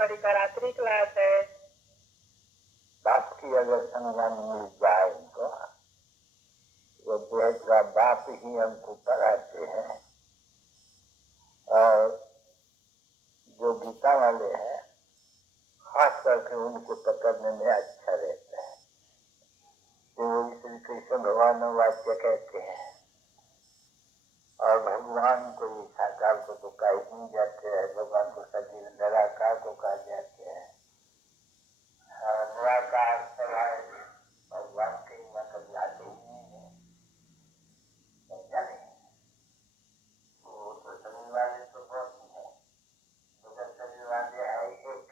हमारी का रात्रि क्लास है। बाप की अगर संज्ञान मिल जाए तो वो देह का बाप ही हमको पढ़ाते हैं। और जो गीता वाले हैं खास करके उनको पकड़ने में अच्छा रहता है। तो श्री कृष्ण भगवान वाक्य कहते हैं और भगवान को साकार को तो कहा नहीं जाते हैं, भगवान को सजीव निराकार को कहा जाते हैं। निराकार भगवान के मतलब आते ही नहीं है, समझा नहीं। वो तो शरीर वाले तो बहुत ही है, मगर शरीर वाले है एक,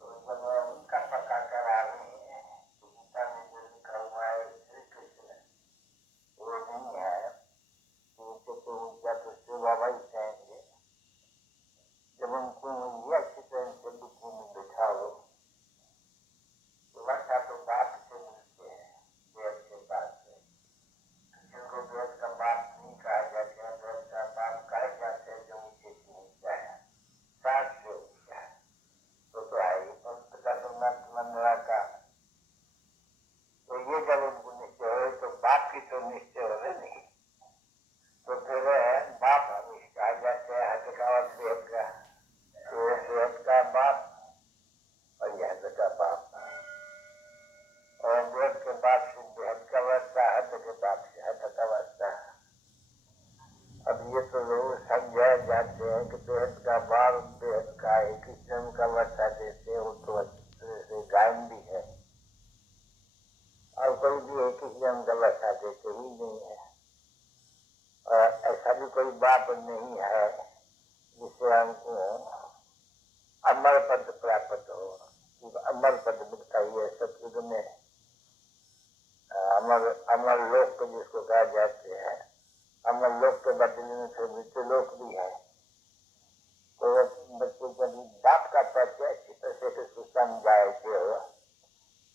तो जब उनका पक्का करा रहे हैं तो गीता में जो लिखा हुआ है श्री कृष्ण वो नहीं है। तो उनका तो सेवा भाई कहेंगे। जब उनको ये अच्छी तरह से बुद्धि में बिठाओ तो वर्षा तो बाप से मिलते हैं, देव के पास से। जिनको देव का बाप नहीं कहा जाता है, देव का बाप कहा जाते हैं जो मुझे मिलता है साथ से उठता है तो आएगी पंत का तो मंदरा का। तो ये जब उनको निश्चय हो तो बाप की तो निश्चय हो नहीं, तो फिर बाप हमें कहा जाते हैं हद का और देव का। तो देव का बाप और यह हद का बाप, और देव के बाप से बेहद का वास्ता, हद के बाप से हद का वास्ता। अब ये तो लोग समझा जाते हैं कि बेहद का बाप बेहद का एक ही जन्म का वास्ता देते, वो तो अच्छे गायन भी है, और कोई भी एक ही जन्म का वास्ता देते ही नहीं है। और ऐसा भी कोई बाप नहीं है जिससे हमको अमर पद प्राप्त हो। अमर पद मिलता ही है सतयुग में, अमर लोक को जिसको कहा जाते हैं। अमर लोक के बदले में फिर मृत्यु लोक भी है। तो बच्चे जब बाप का परिचय अच्छी तरह से उसको समझाए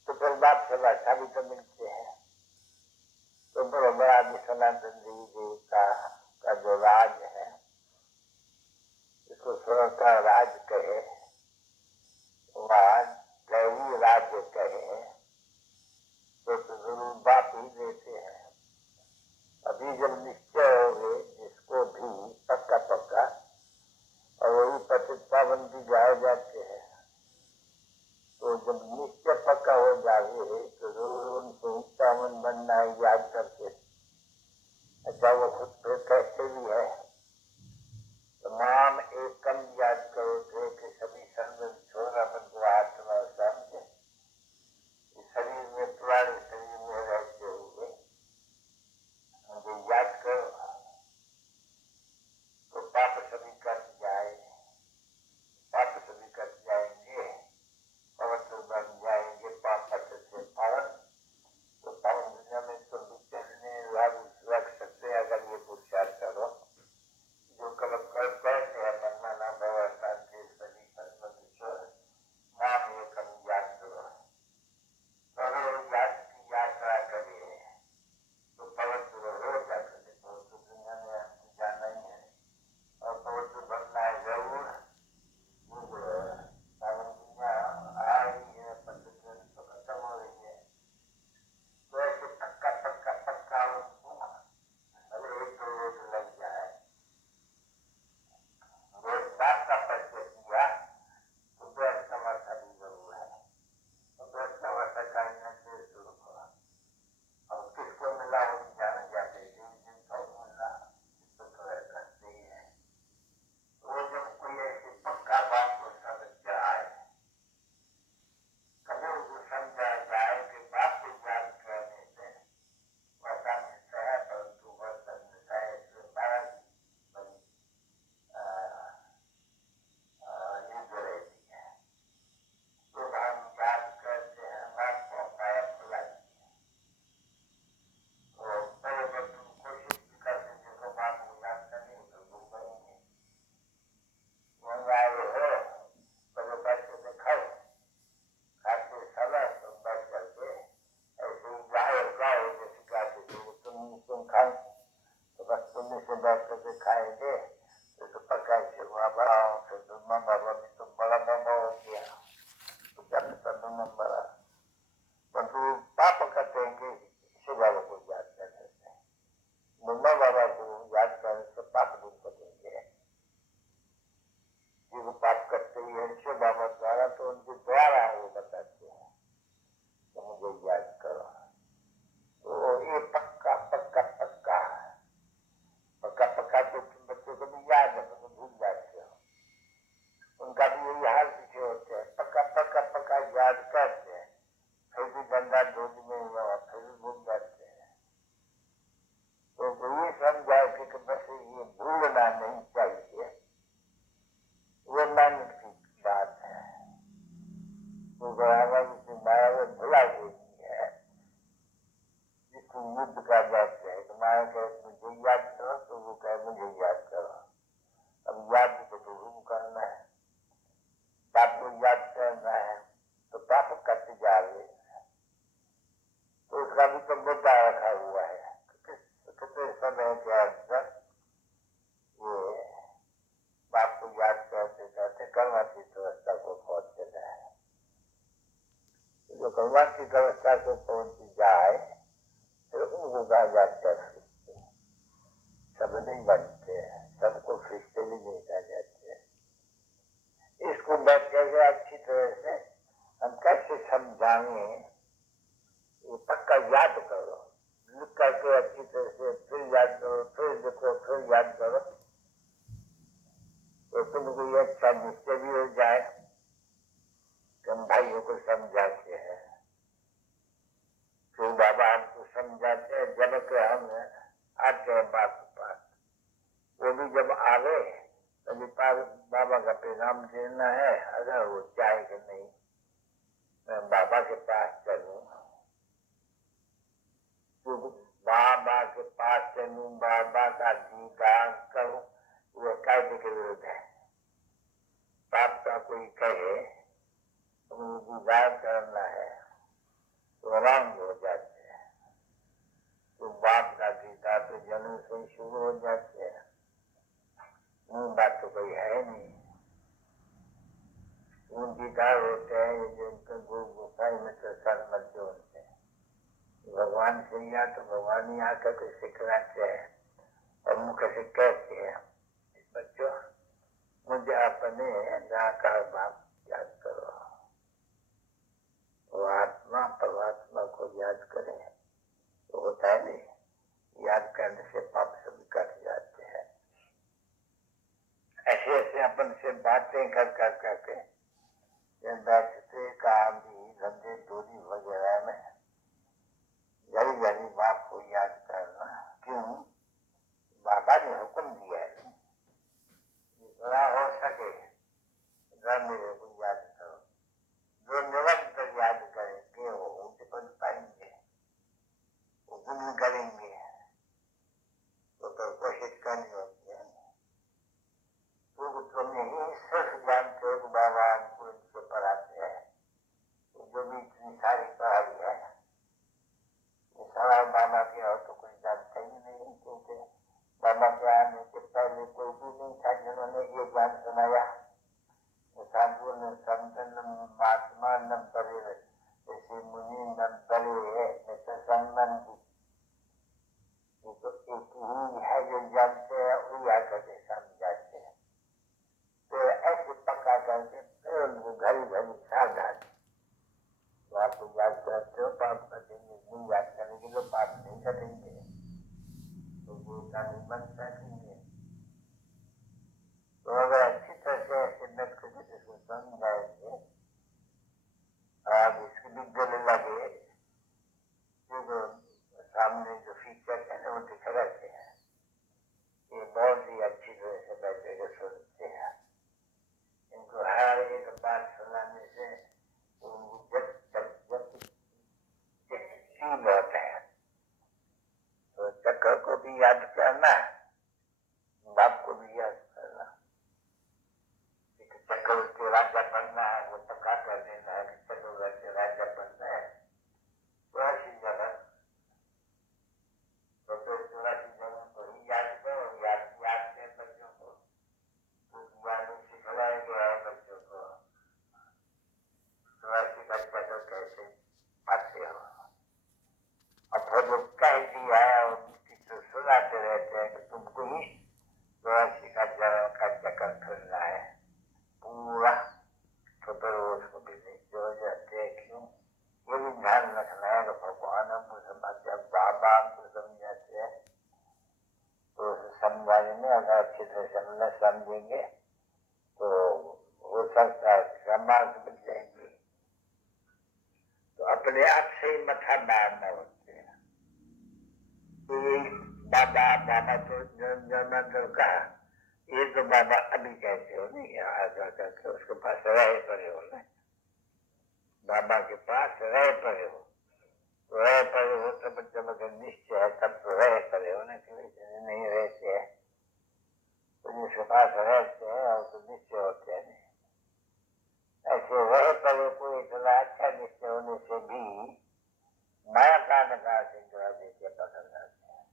तो फिर बाप से वर्षा भी तो मिलते हैं। तो बड़ा सनातन देवी का जो राज है, इसको स्वर्ग का राज कहे, वह दैवी राज्य कहे, तो जरूर बाप ही देते हैं। अभी जब निश्चय हो गए जिसको भी पक्का पक्का, और वही पतित पावन भी गाए जाते हैं, तो जब निश्चय पक्का हो जाए तो जरूर उनको पावन बनना है याद करके। अच्छा वो खुद पे कहते भी है तो नाम एकम याद करो थे कि सभी सर्व छोरा बंधु आत्मा समझे। शरीर में पुराने शरीर में रहते हुए मुझे याद करो तो पाप सभी कट जाए, पाप सभी कट जाएंगे, पवित्र बन जाएंगे, पाप से पावन। तो पावन दुनिया में तो चलने रख सकते हैं अगर ये पुरुषार्थ करो। जो कर्म कर बैठे हैं मनमा ना भव शांति सभी सर्वश्वर नाम एकम याद करो, याद की यात्रा करे तो पवित्र हो जाते। पवित्र दुनिया में हमको जाना ही है और पवित्र बनना है जरूर। पावन दुनिया आ रही है, पद्धति तो खत्म हो रही है, तो ऐसे पक्का पक्का पक्का उनको अगर एक दो रोज लग जाए, रोज बात का परिचय किया तो बेहद का वर्षा भी जरूर है। तो बेहद का वर्षा करने से शुरू हुआ और किसको मिला वो भी जाना जाते जिनको मिला तो करते ही है। तो जब कोई ऐसी पक्का बात को समझ जाए, कभी उनको समझा जाए कि बात को याद करने से वर्षा मिलता है, परंतु वर्षा मिलता है इसमें बारह युद्ध रहती है। तो हम याद करते हैं बात को पाया खुला, तो पहले जब तुम कोशिश भी करते जिसको बात को याद करने तो तुम करेंगे आए हो पहले बैठ के दिखाओ, खाते समय तुम बैठ करके ऐसे गाओ जैसे गाते तुम खाओ तो बस तुमने से बैठ करके खाएंगे तो पक्का से बाबा फिर माँ बाबा भी तुम बड़ा मामा हो गया, तो जब तब बड़ा परंतु पाप करते हैं कि ईश्वर बाबा को याद करने से, मुन्ना बाबा को याद करने से पाप दूर करेंगे। जो पाप करते ही है ईश्वर बाबा द्वारा, तो उनके द्वारा वो बताते हैं तो मुझे याद करो। तो ये पक्का पक्का पक्का पक्का पक्का तो बच्चों को भी याद है, तो भूल जाते हो। उनका भी यही हाल पीछे होते हैं, पक्का पक्का पक्का याद करते हैं, फिर भी गंदा दूध में हुआ फिर भी भूल जाते हैं। तो ये समझा कि बस ये भूलना नहीं चाहिए, वो मन की बात है। तो माया वो भुला देती है, जिसको युद्ध का जाते हैं। तो माया कहे मुझे याद करो, तो वो कहे मुझे याद करो। अब याद तो जरूर करना है, पाप को याद करना है, तो पाप करते जा रहे हैं। तो उसका भी तो मुद्दा रखा हुआ है, कितने समय के अंदर ये बाप को याद करते करते कर्मातीत अवस्था को पहुंचते जाए। जो कर्मातीत अवस्था को पहुंच जाए फिर उनको याद कर सकते, सब नहीं बनते, सबको फिरते भी नहीं कर जाते। इसको बैठ करके अच्छी तरह से हम कैसे समझाएंगे, ये पक्का याद करो, लिख करके अच्छी तरह से फिर याद करो, फिर देखो, फिर याद करो, तो तुमको ये अच्छा निश्चय भी हो जाए कि हम भाइयों को समझाते हैं। फिर बाबा हमको समझाते हैं, जब के हम आते हैं बाप के पास, वो भी जब आवे तभी बाबा का पैगाम देना है। अगर वो चाहे कि नहीं मैं बाबा के पास चलूं, तो बाबा के पास चलूं, बाबा का दीदार करूं, वो कायदे के विरुद्ध है। बाप का कोई कहे तो दीदार करना है तो आराम हो जाते हैं। तो बाप का दीदार तो जन्म से ही शुरू हो जाते हैं, बात तो कोई है नहीं। उन दीदार होते हैं जिनके गुरु गोसाई में तो सर मध्य होते हैं। भगवान से या तो भगवान ही आकर के सिखलाते हैं और मुख से कहते हैं, बच्चों मुझे अपने निराकार बाप याद करो। वो आत्मा परमात्मा को याद करें, तो होता है नहीं, याद करने से पाप सब कट जाते हैं। ऐसे ऐसे अपन से बातें कर करके बैठते काम भी धंधे दूरी वगैरह में घड़ी घड़ी बाप को याद करना। क्यों? बाबा ने हुक्म दिया है, जितना हो सके मेरे को याद करो। जो निरंतर याद करेंगे वो ऊंचे पद पाएंगे, वो पुण्य करेंगे। तो कोशिश करनी होती है। तो तुम्हें ही सिर्फ जानते हो कि बाबा हमको इनसे पढ़ाते हैं, जो भी इतनी सारी पढ़ाई है सारा बाबा के और तो कोई जानता ही नहीं, क्योंकि बाबा के आने से पहले कोई भी नहीं था जिन्होंने ये ज्ञान सुनाया। साधु न संत न महात्मा न बड़े ऋषि मुनि न बड़े न संबंधी, तो एक ही है जो जानते हैं, वही आकर के समझाते हैं। तो ऐसे पक्का करके फिर उनको घड़ी घड़ी सावधान, तो आपको याद करते हो पाप करेंगे, नहीं याद करेंगे तो पाप नहीं करेंगे, तो वो नहीं बन सकेंगे। तो अगर अच्छी तरह से ऐसे बैठ करके इसको समझाएंगे, आप इसकी भी गले लगे, जो सामने जो फीचर है ना वो दिख रहते हैं, ये बहुत ही अच्छी तरह से बैठे के सुनते हैं। इनको हर एक बात सुनाने से होता है। तो चक्कर को भी याद करना, बाप को भी याद करना। चक्कर उसके राजा बनना है, वो पक्का कर देना है कि चक्कर से राजा बनना है। तो ऐसी जगह तो चौरासी जगह को ही याद करो, याद कर बच्चों को, तो सिखलाए गया है बच्चों को। कि तुमको ही चौरासी का चक्कर फिरना है पूरा, तो फिर वो उसको भी जो जाते हैं क्यों, ये भी ध्यान रखना है। तो भगवान हमको समझते हैं, बाबा हमको समझाते हैं, तो समझाने में अगर अच्छी तरह से हम न समझेंगे तो हो सकता है समाज बन जाएंगे, तो अपने आप से ही मथा मारना होते हैं। बाबा बाबा तो जन्मांतर कहा, ये तो बाबा अभी कहते हो नहीं, आजा करके उसके पास रहे पड़े हो ना, बाबा के पास रहे पड़े हो, तो रहे पड़े हो तब जब अगर निश्चय है तब तो रहे पड़े हो ना, कि नहीं रहते हैं तो जिसके पास रहते हैं और तो निश्चय होते हैं नहीं, ऐसे रहे पड़े को इतना अच्छा निश्चय होने से भी माया का नकार से देते पकड़ जाते हैं,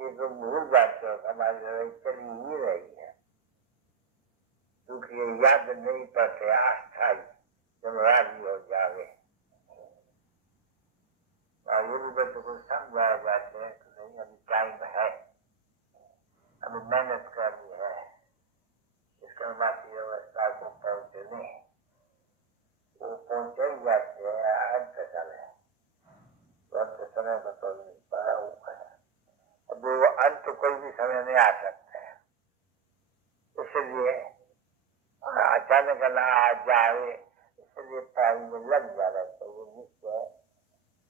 ये तो भूल जाते हो हमारी लड़ाई चली ही रही है, क्योंकि ये याद नहीं पड़ते अस्थायी जब राजी हो जावे, और ये भी बच्चों को समझाया जाते हैं कि नहीं अभी टाइम है, अभी मेहनत करनी है, इसके बाद व्यवस्था को पहुंचने वो पहुंचे जाते हैं अंत समय, तो अंत समय में तो नहीं पाया हुआ है, अब वो अंत कोई भी समय में आ सकता है, इसलिए अचानक ना आ जाए, इसलिए टाइम में लग जाना चाहिए, निश्चय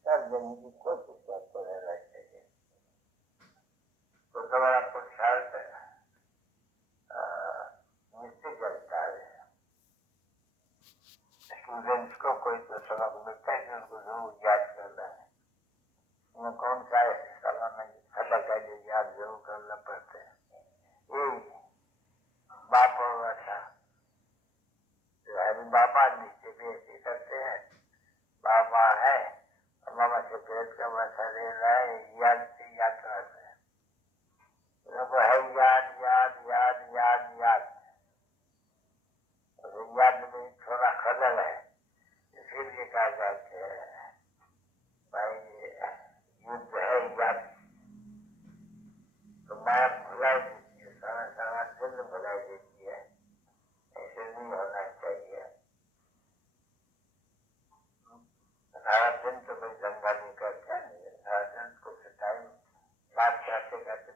सब जन की कोशिश करते रहना चाहिए। तो तुम्हारा पुरुषार्थ निश्चित चलता है, स्टूडेंट्स को कोई तो सबक मिलता है उनको जरूर याद करना है, उन्हें कौन सा सबक है जो याद जरूर करना पड़ता है, यही बाप और अच्छा बाबा निश्चय बेइज्जती करते हैं, बाबा है मामा से पेट का वैसा ले रहा है, याद से याद करते हैं, उनको है याद याद याद याद याद, याद में थोड़ा खलल है, इसीलिए कहा जाते हैं भाई युद्ध है याद, तो माया भुलाई देती है, सारा सारा दिन भुलाई देती है, ऐसे नहीं होना चाहिए, सारा दिन तो कोई दंगा नहीं करता, सारा दिन कुछ टाइम बात करते करते